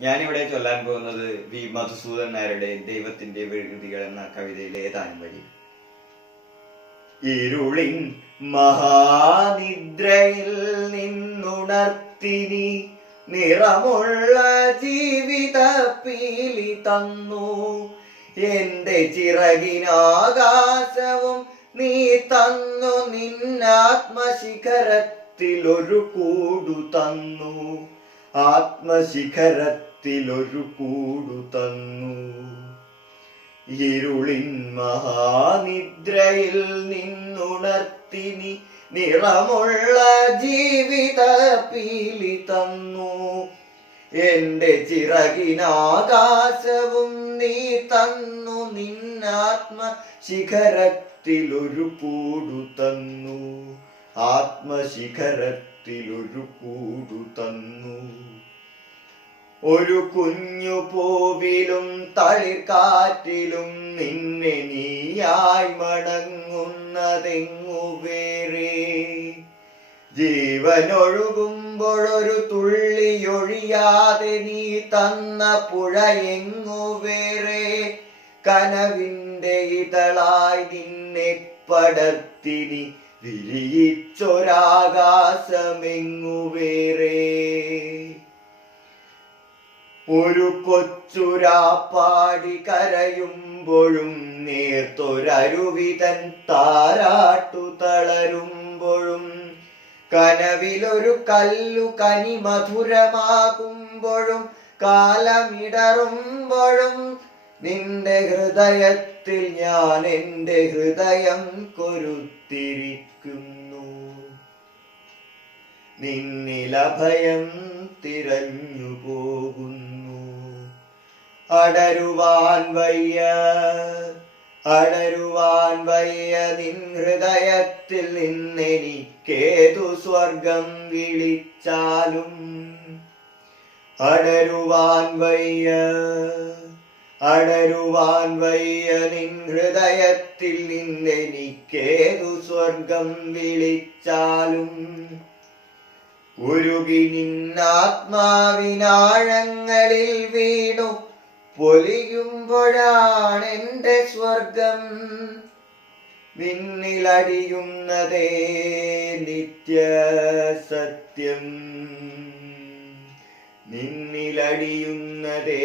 ഞാനിവിടെ ചൊല്ലാൻ പോകുന്നത് വി. മധുസൂദൻ നായരുടെ ദൈവത്തിന്റെ വികൃതികൾ എന്ന കവിതയിലെ ഏതാനും വഴി ഇരുളിൻ മഹാനിദ്രയിൽ നിന്നുണർത്തിനി നിറമുള്ള ജീവിത പീലി തന്നു. എന്റെ ചിറകിനാകാശവും നീ തന്നു നിന്നാത്മശിഖരത്തിൽ ഒരു കൂടു തന്നു. ആത്മശിഖരത്തിൽ ഒരു കൂടു തന്നു. ഇരുളിൻ മഹാനിദ്രയിൽ നിന്നുണർത്തിനി നിറമുള്ള ജീവിത പീലി തന്നു. എന്റെ ചിറകിനാകാശവും നീ തന്നു. നിന്നാത്മ ശിഖരത്തിലൊരു കൂടു തന്നു. ആത്മശിഖരത്തിൽ ഒരു കൂടു തന്നു ഒരു കുഞ്ഞു പൂവിലും തളിർക്കാറ്റിലും നിന്നെ നീയായി മടങ്ങുന്നതെങ്ങു വേറെ? ജീവനൊഴുകുമ്പോഴൊരു തുള്ളിയൊഴിയാതെ നീ തന്ന പുഴ എങ്ങു വേറെ? കനവിന്റെ ഇതളായി നിന്നെ പടർത്തിനി വിരിയിച്ചൊരാകാശമെങ്ങു വേറെ ഒരു കൊച്ചുരാപ്പാടി കരയുമ്പോഴും നേർത്തൊരരുവിതൻ താരാട്ടു തളരുമ്പോഴും കനവിലൊരു കല്ലു കനി മധുരമാകുമ്പോഴും കാലമിടറുമ്പോഴും നിന്റെ ഹൃദയത്തിൽ ഞാൻ എന്റെ ഹൃദയം കൊരുത്തിരിക്കുന്നു നിന്നിലഭയം തിരഞ്ഞു പോകുന്നു അടരുവാൻ വയ്യ അടരുവാൻ വയ്യ നിൻ ഹൃദയത്തിൽ നിന്നെനിക്കേതു സ്വർഗം വിളിച്ചാലും. അടരുവാൻ വയ്യ അടരുവാൻ വയ്യ നിൻ ഹൃദയത്തിൽ നിന്നെനിക്കേതു സ്വർഗം വിളിച്ചാലും? ഉരുകി നിന്നാത്മാവിനാഴങ്ങളിൽ വീണു പൊലിയുമ്പോഴാണ് എന്റെ സ്വർഗം. നിന്നിലടിയുന്നതേ നിത്യ സത്യം നിന്നിലടിയുന്നതേ